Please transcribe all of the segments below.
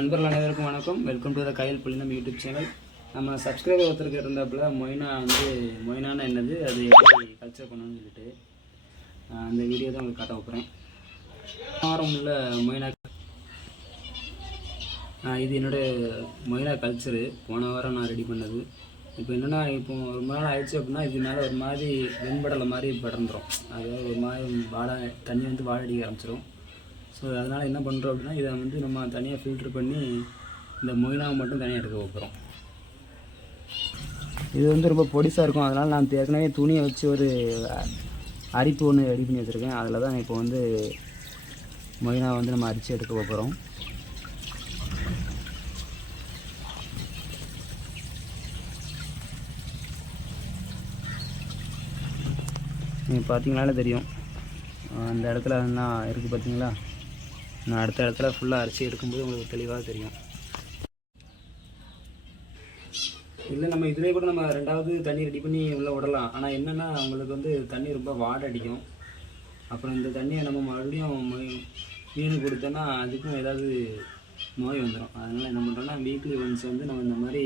நண்பர்கள் அனைவருக்கும் வணக்கம். வெல்கம் டு த கையல் புள்ளினம் யூடியூப் சேனல். நம்ம சப்ஸ்கிரைபர் ஒருத்தருக்கு இருந்தாப்புல மொய்னானா என்னது, அது எப்படி கல்ச்சர் பண்ணணும்னு சொல்லிட்டு அந்த வீடியோ தான் உங்களுக்கு காட்ட வைக்கிறேன். வாரம் உள்ள மொய்னா, இது என்னோடய மொய்னா கல்ச்சரு. போன வாரம் நான் ரெடி பண்ணது. இப்போ என்னென்னா, இப்போ ஒரு நாள் ஆயிடுச்சு அப்படின்னா இது மேலே ஒரு மாதிரி வெண்படலை மாதிரி படர்ந்துடும். அதாவது ஒரு மாதிரி தண்ணி வந்து வாழடிக்க ஆரம்பிச்சிடும். ஸோ அதனால் என்ன பண்ணுறோம் அப்படின்னா, இதை வந்து நம்ம தனியாக ஃபில்ட்ரு பண்ணி இந்த மொய்னாவை மட்டும் தனியாக எடுக்க வைக்கிறோம். இது வந்து ரொம்ப பொடிசாக இருக்கும். அதனால் நான் ஏற்கனவே துணியை வச்சு ஒரு அரிப்பு ஒன்று ரெடி பண்ணி வச்சுருக்கேன். அதில் தான் இப்போ வந்து மொய்னாவை வந்து நம்ம அரித்து எடுக்க வைக்கிறோம். நீங்கள் பார்த்தீங்கனாலே தெரியும், அந்த இடத்துல என்ன இருக்குது பார்த்தீங்களா. நான் அடுத்த இடத்துல ஃபுல்லாக அரிசி எடுக்கும்போது உங்களுக்கு தெளிவாக தெரியும். இல்லை, நம்ம இதிலே கூட நம்ம ரெண்டாவது தண்ணி ரெடி பண்ணி உள்ளே விடலாம். ஆனால் என்னென்னா, உங்களுக்கு வந்து தண்ணி ரொம்ப வாடை அடிக்கும். அப்புறம் இந்த தண்ணியை நம்ம மறுபடியும் மீன் கொடுத்தோன்னா அதுக்கும் ஏதாவது நோய் வந்துடும். அதனால் என்ன பண்ணுறோன்னா, வீக்லி ஒன்ஸ் வந்து நம்ம இந்த மாதிரி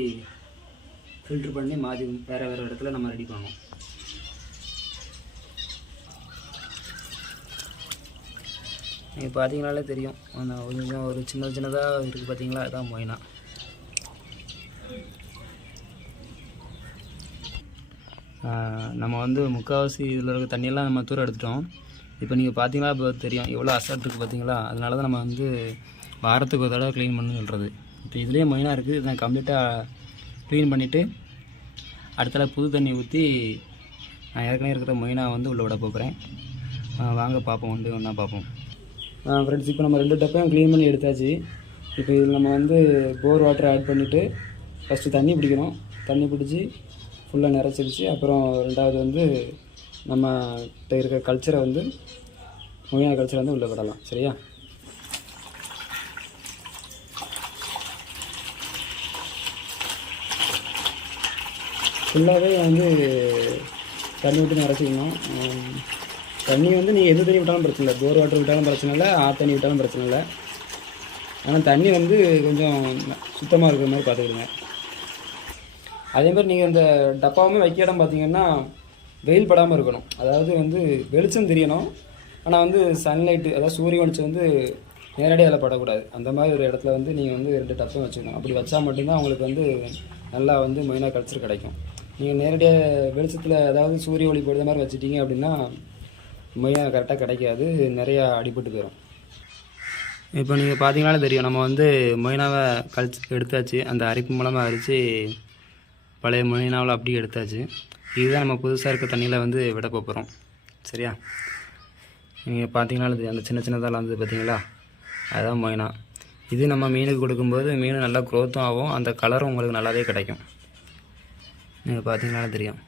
ஃபில்ட்ரு பண்ணி மாற்றி வேறு இடத்துல நம்ம ரெடி பண்ணணும். நீங்கள் பார்த்தீங்கனாலே தெரியும், கொஞ்சம் ஒரு சின்னதாக இருக்குது பார்த்தீங்களா, அதுதான் மொய்னா. நம்ம வந்து முக்கால்வாசி இதில் இருக்க தண்ணியெல்லாம் நம்ம தூரம் எடுத்துட்டோம். இப்போ நீங்கள் பார்த்தீங்களா, இப்போ தெரியும் எவ்வளோ அசட் இருக்குது பார்த்தீங்களா. அதனால தான் நம்ம வந்து வாரத்துக்கு ஒரு தடவை க்ளீன் பண்ணணும்னு சொல்கிறது. இப்போ இதுலேயே மொய்னா இருக்குது. இதை நான் கம்ப்ளீட்டாக க்ளீன் பண்ணிவிட்டு அடுத்தல புது தண்ணி ஊற்றி நான் ஏற்கனவே இருக்கிற மொய்னா வந்து உள்ளே விட போகிறேன். வாங்க பார்ப்போம், ஒன்றா பார்ப்போம். ஃப்ரெண்ட்ஸ், இப்போ நம்ம 2 டப்பையும் க்ளீன் பண்ணி எடுத்தாச்சு. இப்போ இதில் நம்ம வந்து போர் வாட்டர் ஆட் பண்ணிவிட்டு ஃபஸ்ட்டு தண்ணி பிடிக்கணும். தண்ணி பிடிச்சி ஃபுல்லாக நிறச்சிருச்சு. அப்புறம் ரெண்டாவது வந்து நம்மகிட்ட இருக்க கல்ச்சரை வந்து மொய்னா கல்ச்சரை வந்து உள்ளே விடலாம். சரியா? ஃபுல்லாகவே வந்து தண்ணி விட்டு நிறச்சிக்கணும். தண்ணி வந்து நீங்கள் எது தண்ணி விட்டாலும் பிரச்சனை இல்லை. போர் வாட்டர் விட்டாலும் பிரச்சனை இல்லை, தண்ணி விட்டாலும் பிரச்சனை இல்லை. ஆனால் தண்ணி வந்து கொஞ்சம் சுத்தமாக இருக்கிற மாதிரி பார்த்துக்கிடுங்க. அதேமாதிரி நீங்கள் இந்த டப்பாவுமே வைக்க இடம் பார்த்தீங்கன்னா வெயில் படாமல் இருக்கணும். அதாவது வந்து வெளிச்சம் தெரியணும், ஆனால் வந்து சன்லைட்டு, அதாவது சூரிய வெளிச்சம் வந்து நேரடியாக அதில் படக்கூடாது. அந்த மாதிரி ஒரு இடத்துல வந்து நீங்கள் வந்து 2 டப்பம் வச்சுக்கணும். அப்படி வச்சா மட்டும்தான் உங்களுக்கு வந்து நல்லா வந்து மொய்னா கல்ச்சர் கிடைக்கும். நீங்கள் நேரடியாக வெளிச்சத்தில், அதாவது சூரிய ஒளி படுற மாதிரி வச்சுட்டீங்க அப்படின்னா மொய்னா கரெக்டாக கிடைக்காது, நிறையா அடிபட்டு போயிடும். இப்போ நீங்கள் பார்த்தீங்கனாலே தெரியும், நம்ம வந்து மொய்னாவை எடுத்தாச்சு. அந்த அரிப்பு மூலமாக அரித்து பழைய மொய்னாவில் அப்படியே எடுத்தாச்சு. இதுதான் நம்ம புதுசாக இருக்க தண்ணியில் வந்து விட போகிறோம். சரியா? நீங்கள் பார்த்தீங்கனாலே தெரியும், அந்த சின்னதாக வந்து பார்த்தீங்களா, அதுதான் மொய்னா. இது நம்ம மீனுக்கு கொடுக்கும்போது மீன் நல்லா க்ரோத்தும் ஆகும், அந்த கலரும் உங்களுக்கு நல்லாவே கிடைக்கும். நீங்கள் பார்த்தீங்கனாலே தெரியும்.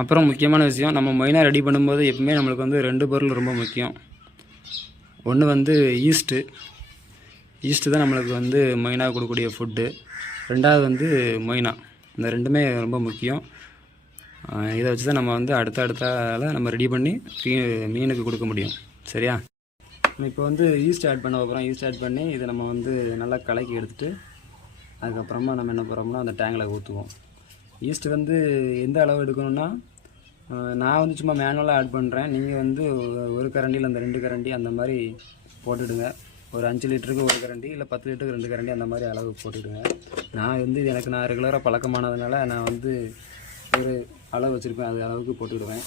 அப்புறம் முக்கியமான விஷயம், நம்ம மொய்னா ரெடி பண்ணும்போது எப்பவுமே நம்மளுக்கு வந்து 2 பொருள் ரொம்ப முக்கியம். ஒன்று வந்து ஈஸ்ட்டு தான் நம்மளுக்கு வந்து மொய்னா கொடுக்கக்கூடிய ஃபுட்டு. ரெண்டாவது வந்து மொய்னா. இந்த 2மே ரொம்ப முக்கியம். இதை வச்சு தான் நம்ம வந்து அடுத்தால நம்ம ரெடி பண்ணி மீனுக்கு கொடுக்க முடியும். சரியா? இப்போ வந்து ஈஸ்ட் ஆட் பண்ண போகிறோம். ஈஸ்ட் ஆட் பண்ணி இதை நம்ம வந்து நல்லா கலக்கி எடுத்துகிட்டு அதுக்கப்புறமா நம்ம என்ன பண்ணுறோம்னா அந்த டேங்கில் ஊற்றுவோம். ஈஸ்ட்டு வந்து எந்த அளவு எடுக்கணும்னா, நான் வந்து சும்மா மேனுவலாக ஆட் பண்ணுறேன். நீங்கள் வந்து ஒரு கரண்டியில் அந்த 2 கரண்டி அந்த மாதிரி போட்டுவிடுங்க. ஒரு 5 லிட்டருக்கு 1 கரண்டி, இல்லை 10 லிட்டருக்கு 2 கரண்டி அந்த மாதிரி அளவு போட்டுவிடுங்க. நான் வந்து எனக்கு ரெகுலராக பழக்கமானதுனால நான் வந்து ஒரு அளவு வச்சுருப்பேன், அது அளவுக்கு போட்டுவிடுவேன்.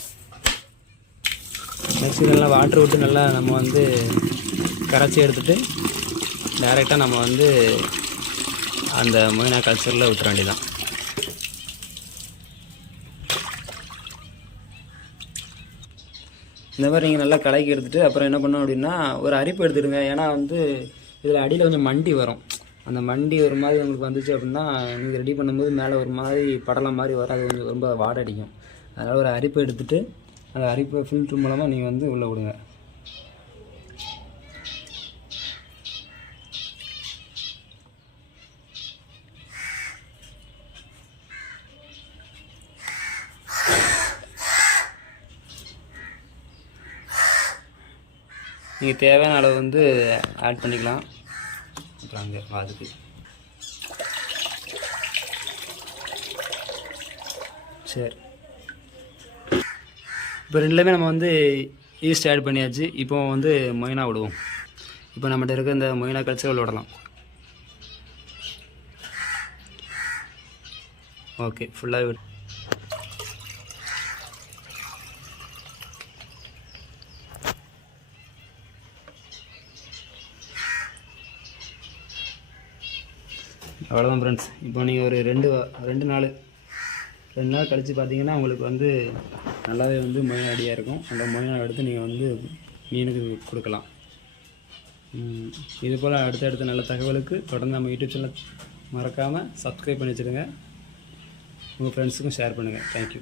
நெக்ஸ்ட் இதெல்லாம் வாட்டர் விட்டு நல்லா நம்ம வந்து கரைச்சி எடுத்துகிட்டு டைரெக்டாக நம்ம வந்து அந்த மொய்னா கல்ச்சரில் விட்டுற வேண்டியதான். இந்த மாதிரி நீங்கள் நல்லா கலக்கி எடுத்துகிட்டு அப்புறம் என்ன பண்ணோம் அப்படின்னா, ஒரு அரிப்பு எடுத்துடுங்க. ஏன்னா வந்து இதில் அடியில் கொஞ்சம் மண்டி வரும். அந்த மண்டி ஒரு மாதிரி உங்களுக்கு வந்துச்சு அப்படின்னா நீங்கள் ரெடி பண்ணும்போது மேலே ஒரு மாதிரி படலாம் மாதிரி வரும், அது கொஞ்சம் ரொம்ப வாடை அடிக்கும். அதனால் ஒரு அரிப்பு எடுத்துகிட்டு அந்த அரிப்பை ஃபில்ட்ரு மூலமாக நீங்கள் வந்து உள்ளே விடுங்க. நீங்கள் தேவையான அளவு வந்து ஆட் பண்ணிக்கலாம். கொடுக்குறாங்க வாதுக்கு. சரி, இப்போ ரெண்டுலேயுமே நம்ம வந்து ஈஸ்ட் ஆட் பண்ணியாச்சு. இப்போ வந்து மொயினா விடுவோம். இப்போ நம்மகிட்ட இருக்க இந்த மொயினா கல்ச்சர் விடலாம். ஓகே, ஃபுல்லாக விடு. அவ்வளோதான் ஃப்ரெண்ட்ஸ். இப்போ நீங்கள் ஒரு ரெண்டு நாள் கழித்து பார்த்தீங்கன்னா உங்களுக்கு வந்து நல்லாவே வந்து மொயினா ரெடியாக இருக்கும். அந்த மொயினா எடுத்து நீங்கள் வந்து மீனுக்கு கொடுக்கலாம். இது போல் அடுத்தடுத்த நல்ல தகவலுக்கு தொடர்ந்து நம்ம யூடியூப் சேனல் மறக்காமல் சப்ஸ்கிரைப் பண்ணி வச்சுடுங்க. உங்கள் ஃப்ரெண்ட்ஸுக்கும் ஷேர் பண்ணுங்கள். தேங்க்யூ.